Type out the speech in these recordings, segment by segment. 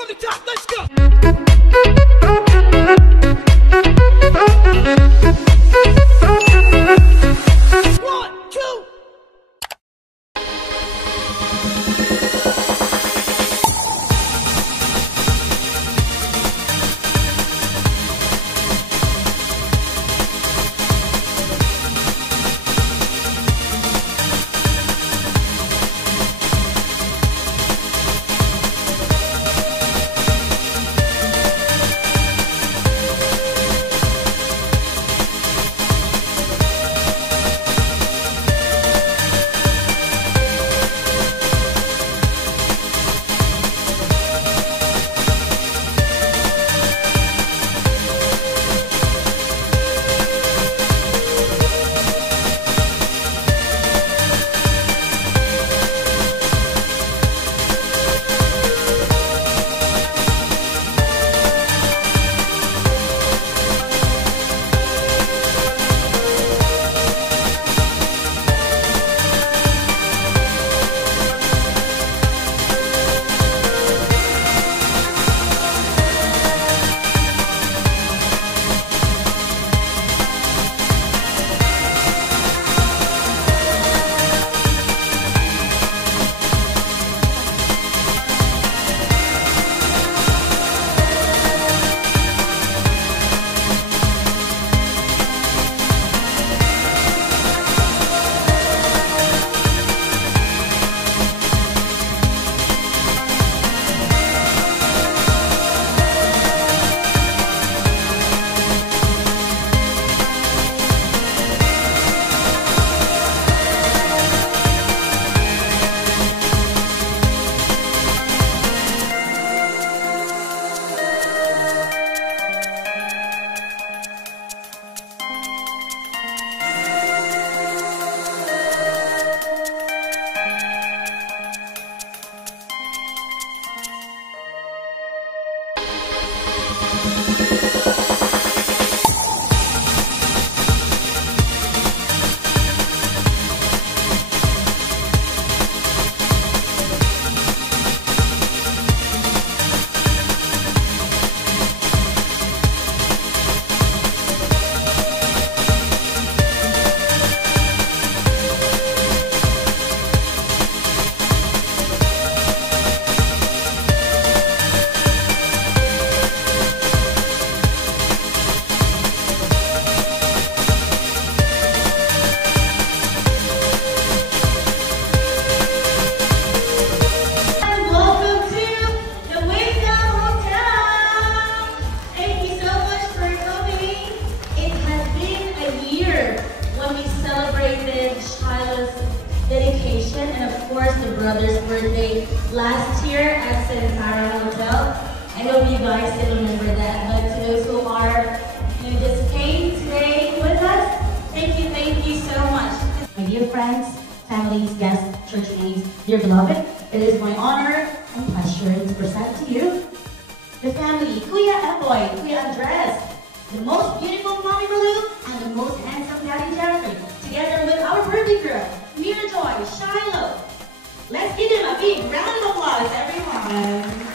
from the top, let's go! One, two. Brother's birthday last year at Santara Hotel. I hope you guys still remember that. But to those who just came today with us, thank you so much. My dear friends, families, guests, churchmates, dear beloved, it is my honor and pleasure to present to you the family, Kuya Epoy, Kuya Andres, the most beautiful Mommy Baloo, and the most handsome Daddy Jeffrey, together with our birthday girl, Mira Joy, Shiloh. Let's give him a big round of applause, everyone.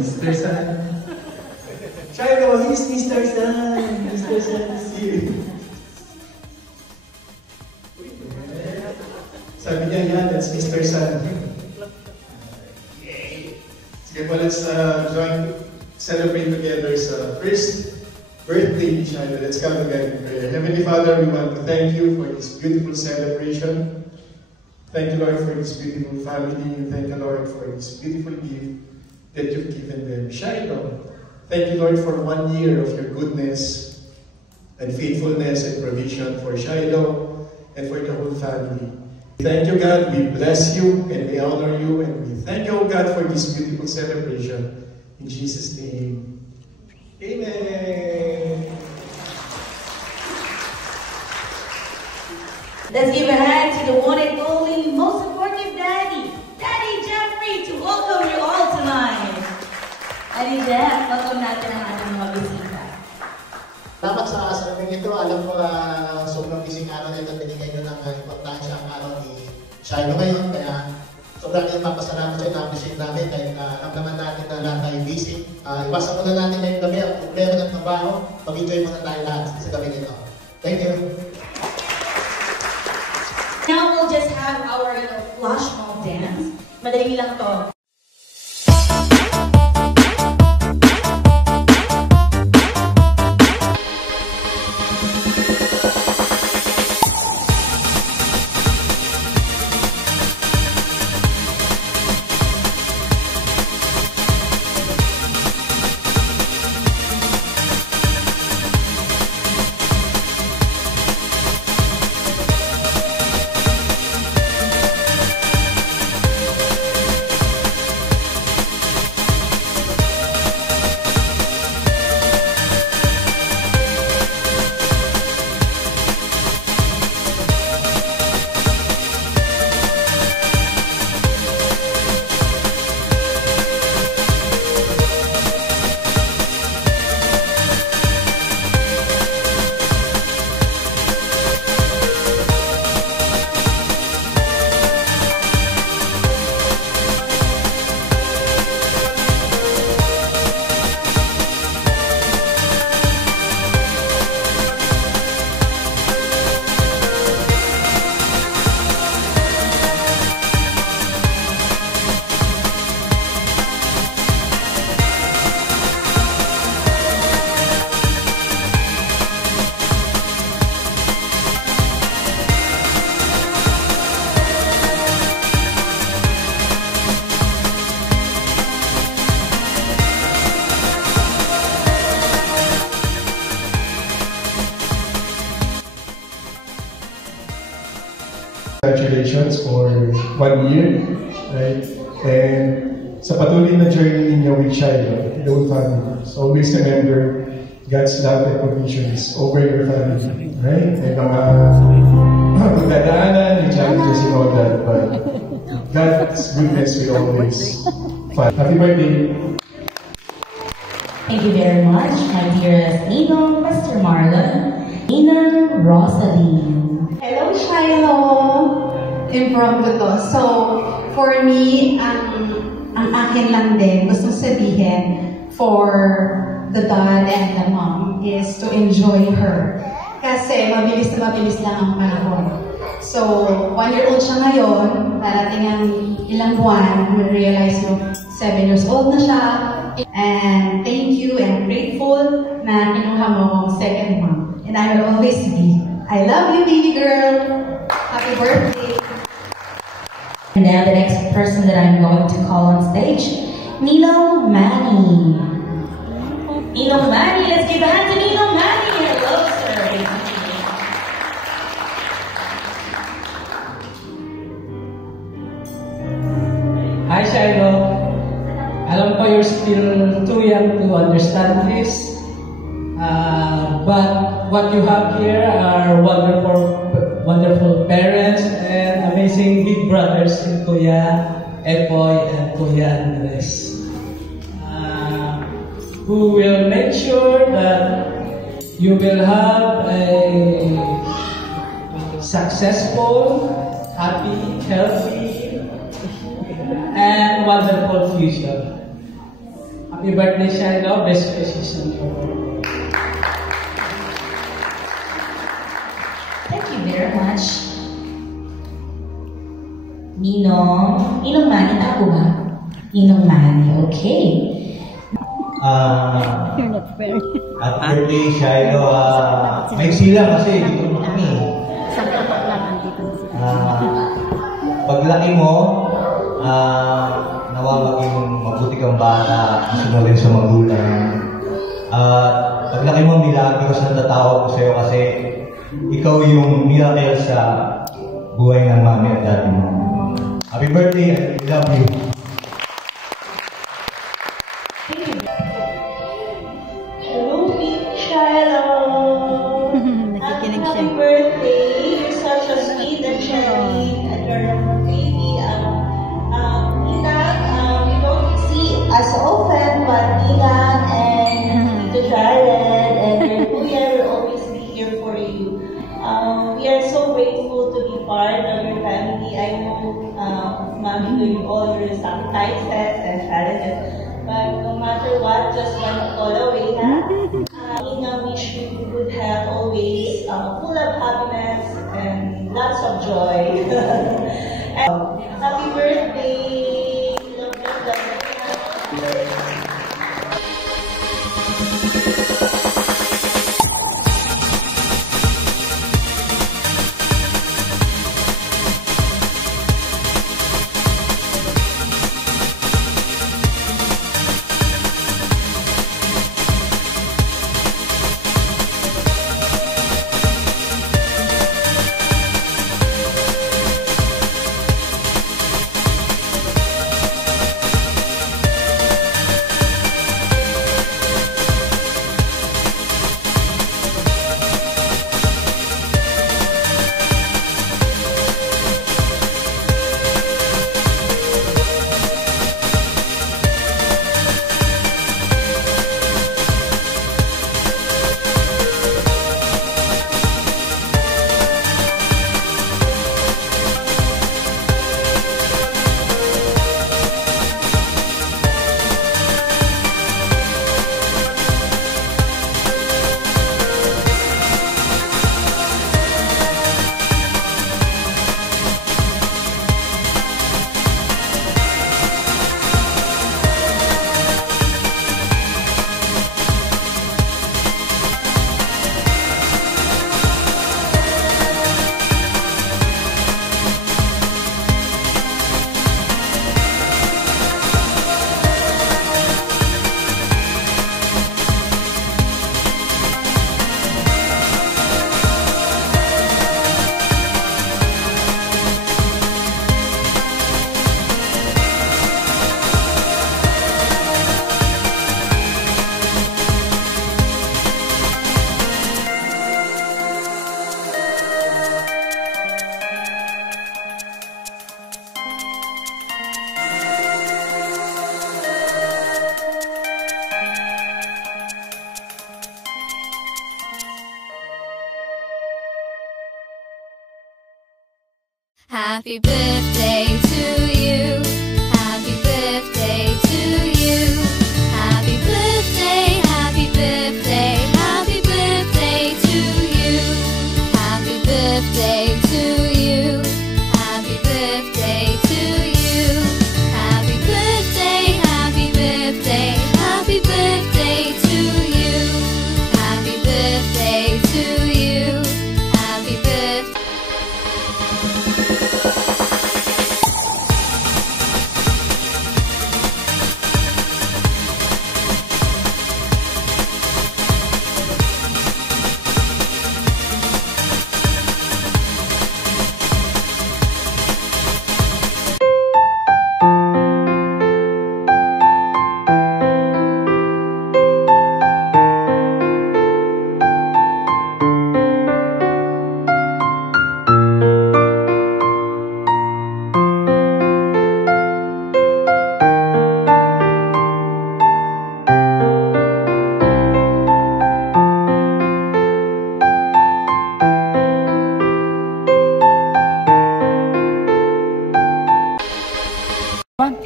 Mr. San. Shiloh, he's Mr. San. Mr. San is here. Sabi niya yan, that's Mr. San. Yay! Sige po, let's celebrate together sa first birthday ni Shiloh. Let's come together in prayer. Heavenly Father, we want to thank you for this beautiful celebration. Thank you, Lord, for this beautiful family. Thank you, Lord, for this beautiful gift that you've given them. Shiloh, thank you, Lord, for 1 year of your goodness and faithfulness and provision for Shiloh and for the whole family. Thank you, God. We bless you and we honor you and we thank you, God, for this beautiful celebration. In Jesus' name, amen. Let's give a hand to the one and only most supportive daddy, Daddy Jeffrey, to welcome you all tonight. Daddy Jeff, welcome natin ang ating mga bisita. Dapat sa saraping ito, alam ko sobrang busy araw nito, binigay nyo ng importansya ang araw ni Shiloh ngayon, kaya sobrang papasalamat sa na-appreciate namin dahil alam naman natin na lahat tayo busy. Iwasan muna natin ngayong gabi ang problema ng trabaho, mag-enjoy muna tayo lahat sa gabi nito. Thank you. Now we'll just have our flash mob dance. Madali lang to. Congratulations for 1 year, right? And sa patuloy na journey ninyo with Shiloh, the whole family, so always remember God's love and provision is over your family, right? May mga pagdadaanan, yung challenges and all that, but God's goodness will always find. Happy birthday! Thank you very much, my dearest Ninong, Mr. Marlon, Ninang Rosaline. Hello, Shiloh! Impromptu to. So, for me, ang akin lang din, gusto sabihin for the dad and the mom is to enjoy her. Kasi mabilis na mabilis lang ang panahon. So, 1-year-old siya ngayon, darating ang ilang buwan, realize mo, 7 years old na siya. And thank you and grateful na kinuha mo akong second mom. And I will always be. I love you, baby girl. Happy birthday. And now the next person that I'm going to call on stage, Ninong Manny. Ninong Manny, let's give a hand to Ninong Manny. Hello, sir. Hi, Shiloh. Alam ko you're still too young to understand this. But what you have here are wonderful parents and amazing big brothers in Kuya Epoy and Kuya Andres, who will make sure that you will have a successful, happy, healthy, and wonderful future. Happy birthday, Shiloh. Best wishes on your birthday. Thank you very much. Ninong Manny, ako ba? Ninong Manny, okay. At birthday, Shiloh, may sila kasi dito mo kami. Paglaki mo, nawa maging mabuti kang bata, sunodin sa magulang. Paglaki mo, milagros na tatawag ko sa'yo kasi ikaw yung miracle sa buhay ng mami at daddy mo. Happy birthday and we love you. Hello, Shiloh. Happy birthday. You're such a sweet Ina wish you good health always, full of happiness and lots of joy. And happy birthday! Love you. Happy birthday to you. Happy birthday to you. Happy birthday, happy birthday, happy birthday to you. Happy birthday to you. Happy birthday to you. Happy birthday, happy birthday, happy birthday to you. Happy birthday to you. Happy birthday.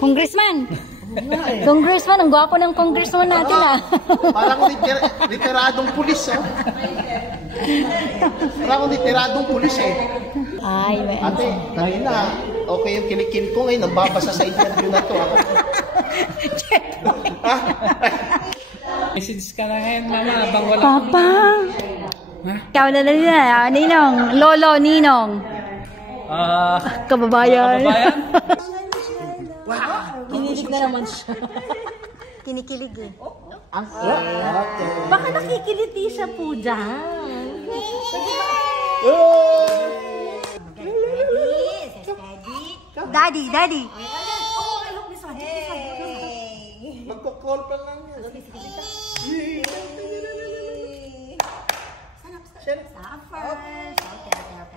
Congressman! Congressman, ang gwapo ng congressman natin ah. Parang literadong pulis eh. Parang literadong pulis eh. Ay, may Ate, kanina, okay yung kinikin ko ngayon, nababasa sa interview na to. Message ka na ngayon, mama, habang wala. Papa! Ikaw na nila, Ninong. Lolo, Ninong. Kababayan. Kababayan? Kinilig na naman siya. Kinikilig eh. Baka nakikiliti siya po dyan. Daddy, Daddy. Magkukol pa lang yan.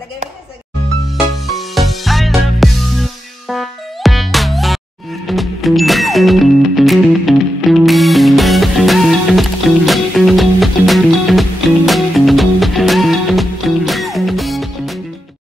Lagay mo na sa... I love you.